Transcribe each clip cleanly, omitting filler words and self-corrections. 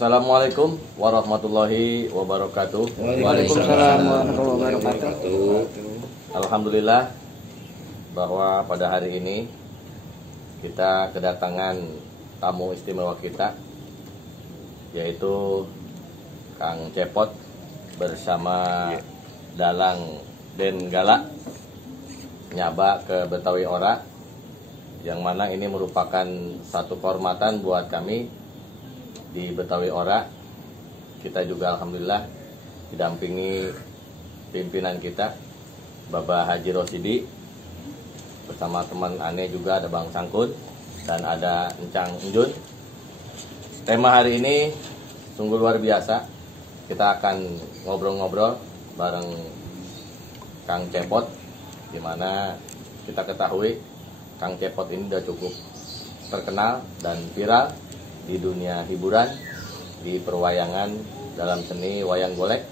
Assalamualaikum warahmatullahi wabarakatuh. Waalaikumsalam warahmatullahi wabarakatuh. Alhamdulillah bahwa pada hari ini kita kedatangan tamu istimewa kita, yaitu Kang Cepot bersama Dalang Den Gala nyaba ke Betawi Ora, yang mana ini merupakan satu kehormatan buat kami di Betawi Ora. Kita juga alhamdulillah didampingi pimpinan kita Bapak Haji Rosidi, bersama teman Ane juga ada Bang Sangkun dan ada Encang Enjun. Tema hari ini sungguh luar biasa. Kita akan ngobrol-ngobrol bareng Kang Cepot, dimana kita ketahui Kang Cepot ini udah cukup terkenal dan viral di dunia hiburan, di perwayangan, dalam seni wayang golek.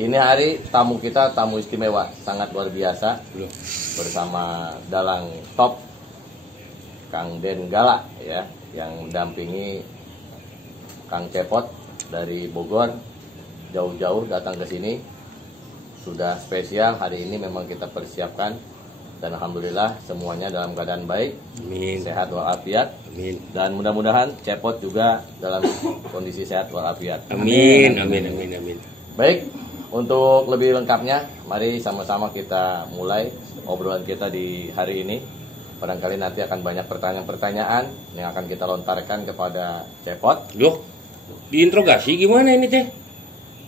Ini hari tamu kita tamu istimewa, sangat luar biasa, bersama dalang top Kang Den Gala ya, yang mendampingi Kang Cepot dari Bogor jauh-jauh datang ke sini. Sudah spesial hari ini memang kita persiapkan, dan alhamdulillah semuanya dalam keadaan baik. Amin. Sehat walafiat. Amin. Dan mudah-mudahan Cepot juga dalam kondisi sehat walafiat. Amin. Amin. Amin. Amin. Baik, untuk lebih lengkapnya, mari sama-sama kita mulai obrolan kita di hari ini. Barangkali nanti akan banyak pertanyaan-pertanyaan yang akan kita lontarkan kepada Cepot. Loh, diinterogasi gimana ini teh?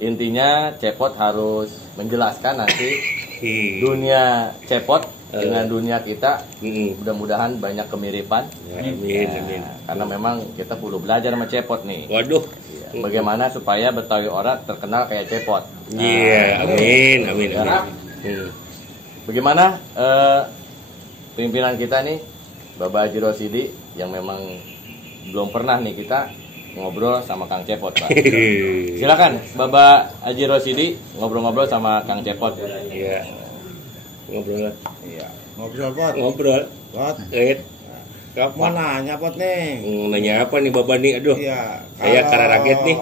Intinya Cepot harus menjelaskan nanti dunia Cepot dengan dunia kita. Mudah-mudahan banyak kemiripan. Amin. Amin. Karena memang kita perlu belajar sama Cepot nih. Waduh. Bagaimana supaya Betawi Ora terkenal kayak Cepot. Iya, amin. Amin. Karena Amin. bagaimana pimpinan kita nih, Bapak Haji Rosidi, yang memang belum pernah nih kita ngobrol sama Kang Cepot, Pak. Silakan Bapak Haji Rosidi ngobrol-ngobrol sama Kang Cepot. Iya. Ngobrol. Iya, ngobrol Pot. Ngobrol. Pot. Mau Kapan? nanya Pot nih. Nanya apa nih Bapak nih? Aduh. Iya. Saya Kara Rakyat nih.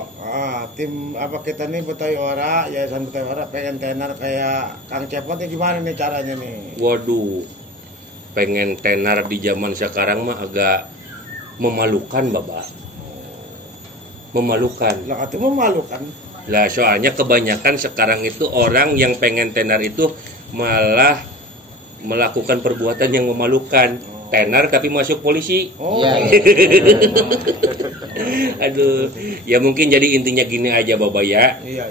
Tim apa kita nih Betawi Ora, Yayasan Betawi Ora pengen tenar kayak Kang Cepot nih, gimana nih caranya nih? Waduh. Pengen tenar di zaman sekarang mah agak memalukan, Bapak. Memalukan. Lah itu memalukan. Lah soalnya kebanyakan sekarang itu orang yang pengen tenar itu malah melakukan perbuatan yang memalukan. Tenar tapi masuk polisi. Oh. Iya. Aduh, ya mungkin jadi intinya gini aja Bapak ya. Iya.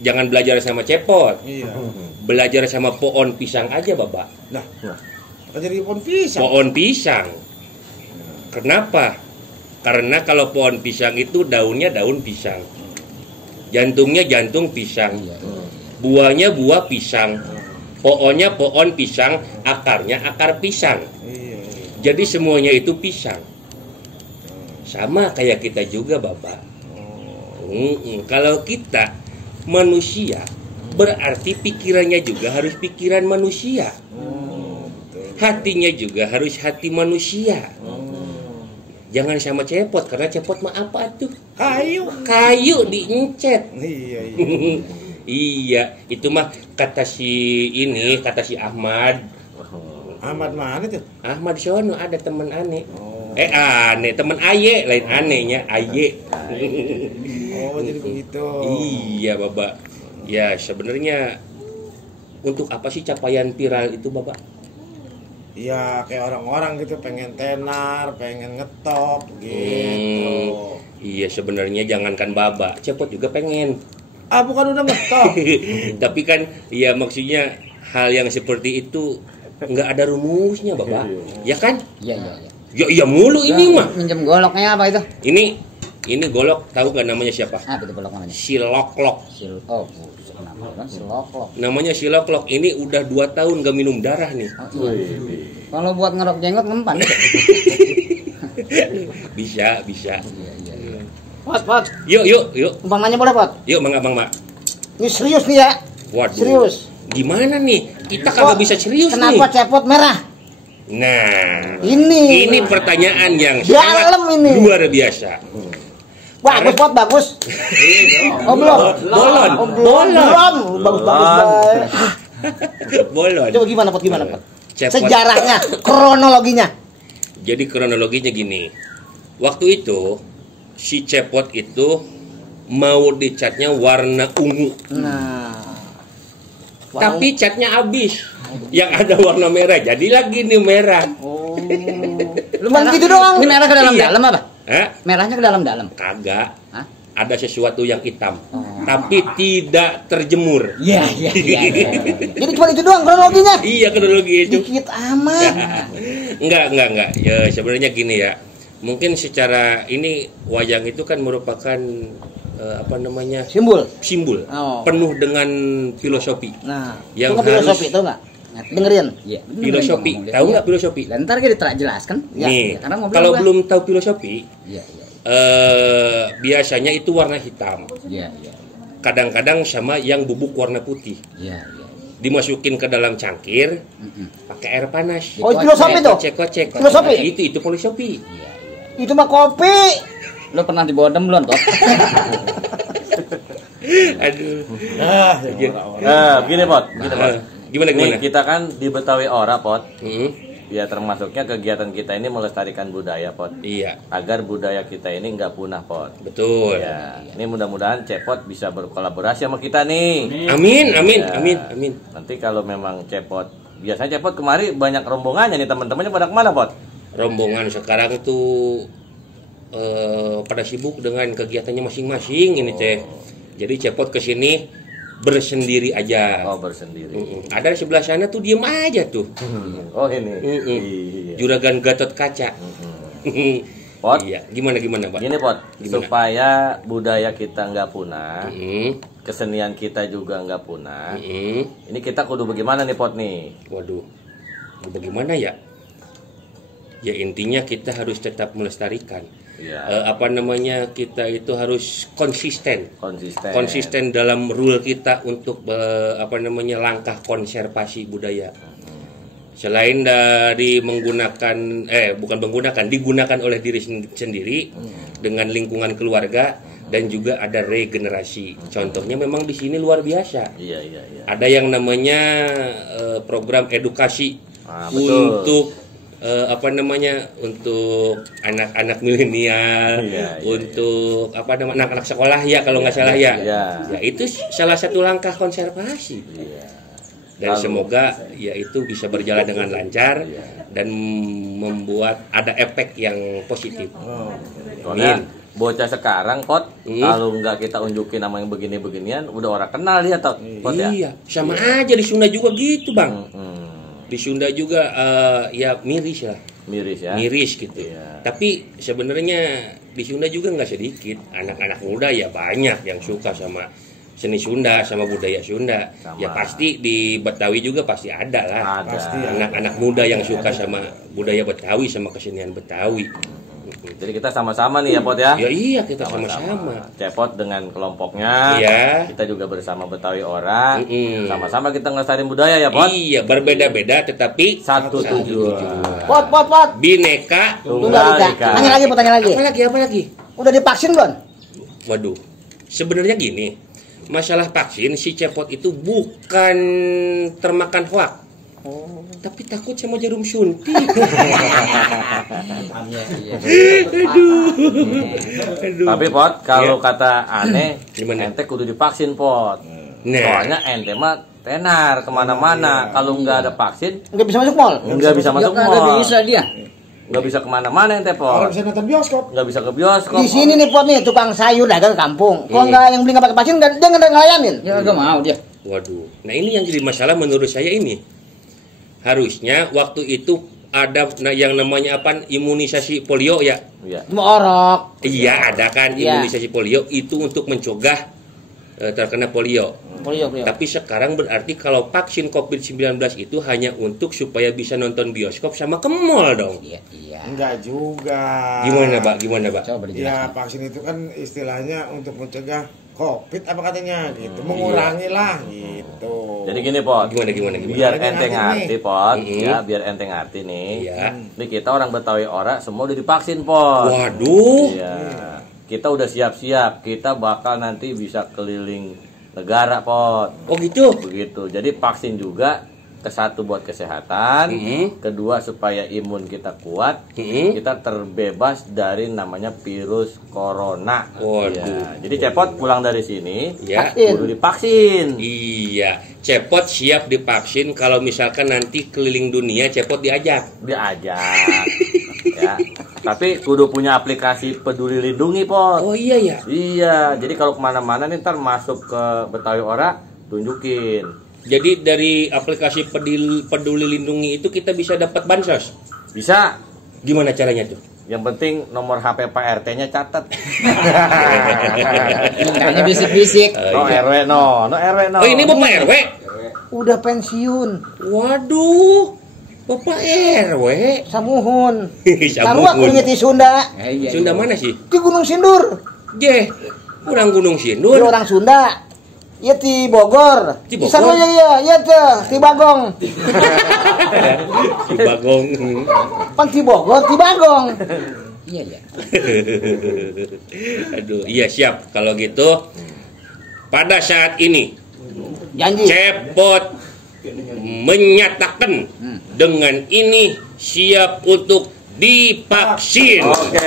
Jangan belajar sama Cepot. Iya. Belajar sama pohon pisang aja Bapak. Nah, apa jadi pohon pisang? Pohon pisang. Kenapa? Karena kalau pohon pisang itu daunnya daun pisang. Jantungnya jantung pisang. Buahnya buah pisang. Pohonnya pohon pisang, akarnya akar pisang. Iya. Jadi semuanya itu pisang. Sama kayak kita juga Bapak. Kalau kita manusia, berarti pikirannya juga harus pikiran manusia. Hatinya juga harus hati manusia. Jangan sama Cepot, karena Cepot mah apa tuh? Kayu diencet. Iya. Iya, itu mah kata si Ahmad. Ahmad mana tuh? Ahmad sono ada teman Ane. Oh. Ane, teman Aye, lain anehnya Aye. Oh, jadi begitu. Iya, Bapak. Ya, sebenarnya untuk apa sih capaian viral itu, Bapak? Ya kayak orang-orang gitu pengen tenar, pengen ngetop gitu. Iya, sebenarnya jangankan Bapak, Cepot juga pengen. Bukan udah ngetop. Tapi kan ya maksudnya hal yang seperti itu nggak ada rumusnya Bapak. Ya kan? Iya. Ya mulu ini mah. Minjem goloknya apa itu? Ini golok, tahu gak namanya siapa? Apa itu golok namanya? Si Loklok. Kenapa kan si Loklok? Namanya si Loklok. Ini udah 2 tahun gak minum darah nih. Oh, iya. Kalau buat ngerok jenggot ngempan. Bisa. Iya. Pot. Yuk. Umpamanya boleh, Pot? Yuk, Bang. Ini serius nih ya. Waduh. Serius. Gimana nih? Kita kagak bisa serius Kenapa nih. Cepot merah? Nah, Ini pertanyaan yang dalam sangat ini. luar biasa. Bagus pot, bagus. Oh belum. Bolon. Oh belum. Bagus baik. Bolon. Coba gimana pot, gimana pot? Cepot. Sejarahnya, kronologinya. Jadi kronologinya gini. Waktu itu si Cepot itu mau dicatnya warna ungu. Nah. Tapi catnya habis. Yang ada warna merah. Jadi lagi nih merah. Oh. Lumayan gitu doang. Ini merah ke dalam-dalam apa? Hah? Merahnya ke dalam-dalam. Kagak. Hah? Ada sesuatu yang hitam. Tapi tidak terjemur. Iya. Jadi cuma itu doang kronologinya. Iya kronologi itu. Dikit amat. Enggak. Ya sebenarnya gini ya. Mungkin secara ini wayang itu kan merupakan simbol Oh. penuh dengan filosofi. Nah, Yang itu filosofi tahu nggak? Dengerin. Iya. Filosofi, tahu nggak filosofi? Ntar kita tak jelaskan. Nih, Karena mau kalau bilang belum tahu filosofi, Iya. biasanya itu warna hitam. Iya. Kadang-kadang sama yang bubuk warna putih. Iya. Dimasukin ke dalam cangkir, pakai air panas. Oh, filosofi tuh. Kocek. Filosofi? Itu filosofi. Itu mah kopi. Lo pernah di bodem belum, Tot? Aduh. Begini pot. Gimana? Nih, kita kan di Betawi Ora pot. Hmm, Ya termasuknya kegiatan kita ini melestarikan budaya pot. iya, Agar budaya kita ini nggak punah pot. betul. Ya, ini mudah-mudahan Cepot bisa berkolaborasi sama kita nih. Amin. Ya. Nanti kalau memang Cepot, biasanya Cepot kemari banyak rombongannya nih, teman-temannya pada kemana pot? Rombongan sekarang tuh pada sibuk dengan kegiatannya masing-masing ini teh. Jadi Cepot kesini bersendiri aja. Oh, bersendiri. Ada di sebelah sana tuh diem aja tuh. Oh ini. Iya. Juragan Gatot Kaca. Pot. Iya. Gimana Pak? Gini pot, Gimana? supaya budaya kita nggak punah, Mm-mm. kesenian kita juga nggak punah. Mm-mm. Ini kita kudu bagaimana nih pot nih? Waduh. Bagaimana ya? Ya intinya kita harus tetap melestarikan. Iya. Kita itu harus konsisten Konsisten. dalam rule kita untuk langkah konservasi budaya. Selain dari digunakan oleh diri sendiri dengan lingkungan keluarga dan juga ada regenerasi. Contohnya memang di sini luar biasa. Iya. Ada yang namanya program edukasi Betul. untuk untuk anak-anak milenial, Iya. untuk anak-anak sekolah ya kalau nggak salah ya. Iya. Ya itu salah satu langkah konservasi. Iya. Dan Lalu. semoga ya itu bisa berjalan dengan lancar Iya. dan membuat ada efek yang positif. Soalnya Amin. bocah sekarang pot, kalau nggak kita unjukin nama yang begini-beginian, udah orang kenal dia tot, pot ya. Iya, sama aja di Sunda juga gitu, Bang. Hmm, Di Sunda juga ya miris lah. miris ya. Miris gitu. Iya. Tapi sebenarnya di Sunda juga nggak sedikit anak-anak muda ya banyak yang suka sama seni Sunda sama budaya Sunda. Sama. Ya pasti di Betawi juga pasti ada lah. Ada. Pasti. Anak-anak muda yang suka sama budaya Betawi sama kesenian Betawi. Jadi kita sama-sama nih ya pot ya. Ya iya kita sama-sama. Cepot dengan kelompoknya. Iya. Kita juga bersama Betawi Ora. Mm-mm. Sama-sama kita ngelestariin budaya ya pot. Iya berbeda-beda tetapi Satu tujuan. Pot. Bineka. Tunggal Ika. Tanya lagi. Apa lagi? Udah divaksin belum? Waduh, sebenarnya gini, masalah vaksin si Cepot itu bukan termakan hoak, tapi takut sama jarum suntik. Aduh. Tapi pot, kalau Iya. kata aneh, Gimana? ente kudu divaksin pot. Nah. Soalnya ente mah tenar kemana-mana. Kalau nggak ada vaksin, Nggak bisa masuk mall. nggak bisa masuk Nggak mall. bisa dia. Nggak bisa kemana-mana ente Orang pot. bisa nonton bioskop. Nggak bisa ke bioskop. Di sini nih pot nih tukang sayur dagang ke kampung. Kalau nggak yang beli nggak pakai vaksin, dia nggak ngelayanin. Ya nggak mau dia. Waduh, nah ini yang jadi masalah menurut saya ini. Harusnya waktu itu ada yang namanya imunisasi polio ya. Iya. Cuma orok. Iya ada kan Iya. imunisasi polio itu untuk mencegah terkena polio. Polio. Tapi sekarang berarti kalau vaksin COVID-19 itu hanya untuk supaya bisa nonton bioskop sama ke mall dong. Iya. Enggak juga. Gimana, Pak? Coba Ya dijelaskan. vaksin itu kan istilahnya untuk mencegah COVID apa katanya gitu, mengurangi lah gitu. Jadi gini pot. Gimana? Biar Gimana ente nih? ngerti pot, Mm-mm. ya biar ente ngerti nih. Iya. Nih kita orang Betawi Ora semua udah divaksin pot. Waduh. Iya. kita udah siap-siap, kita bakal nanti bisa keliling negara, Pot. Oh gitu. Begitu. Jadi vaksin juga satu buat kesehatan, kedua supaya imun kita kuat, kita terbebas dari namanya virus corona. Waduh. Ya, jadi Cepot pulang dari sini, Ya. kudu divaksin. Iya, Cepot siap divaksin kalau misalkan nanti keliling dunia Cepot diajak. Diajak. Ya. Tapi kudu punya aplikasi Peduli Lindungi, Pot. Oh iya ya. Iya, jadi kalau kemana-mana nih ntar masuk ke Betawi Ora, tunjukin. Jadi dari aplikasi Peduli Lindungi itu kita bisa dapat bansos. Bisa. Gimana caranya tuh? Yang penting nomor HP Pak RT-nya catat. Mintanya bisik-bisik. No RW no RW no. Oh ini Bapak RW? Udah pensiun. Waduh, Bapak RW. Samuhun. Samuhun. Sarua kulit di Sunda. Iya. Sunda mana sih? Di Gunung Sindur. Jeh, kurang Gunung Di Sindur. orang Sunda. Ya di Bogor. Di Bogor? Sarua ya tuh di Bagong. Si Bagong. Pan di Bogor, di Bagong. Iya, iya. Aduh, iya siap. Kalau gitu, pada saat ini Janji. Cepot menyatakan dengan ini siap untuk divaksin. Oke.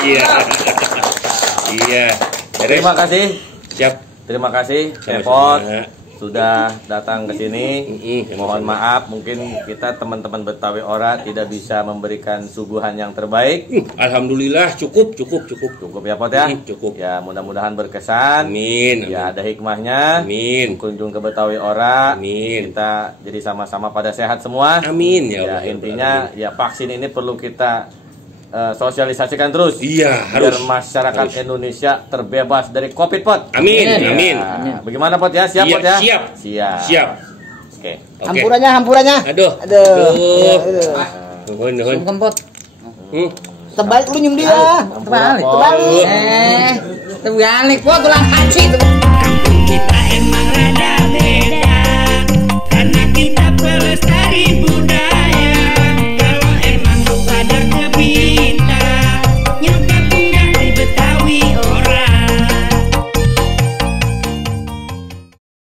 Iya. Iya. Terima kasih. Siap. Terima kasih Sama-sama. Cepot sudah datang ke sini. Sama-sama. Mohon maaf mungkin kita teman-teman Betawi Ora tidak bisa memberikan suguhan yang terbaik. Alhamdulillah cukup. Cukup ya, Pot ya? Cukup. Ya, mudah-mudahan berkesan. Amin. Ya, ada hikmahnya. Amin. Kunjung ke Betawi Ora. Amin. Kita jadi sama-sama pada sehat semua. Amin ya Ya, Allah. intinya ya vaksin ini perlu kita sosialisasikan terus. Iya, Biar harus. masyarakat Harus. Indonesia terbebas dari Covid, Pot. Amin. Ya. Amin. Bagaimana, Pot ya? Siap, Iya, Pot ya? siap. Siap. Oke. Oke. Hampurannya. Aduh. Aduh. Nuhun. Kempot. Terbalik lu nyium dia. Terbalik. Pot. Terbalik. Terbalik. Pot, tulang kaci. Kampung kita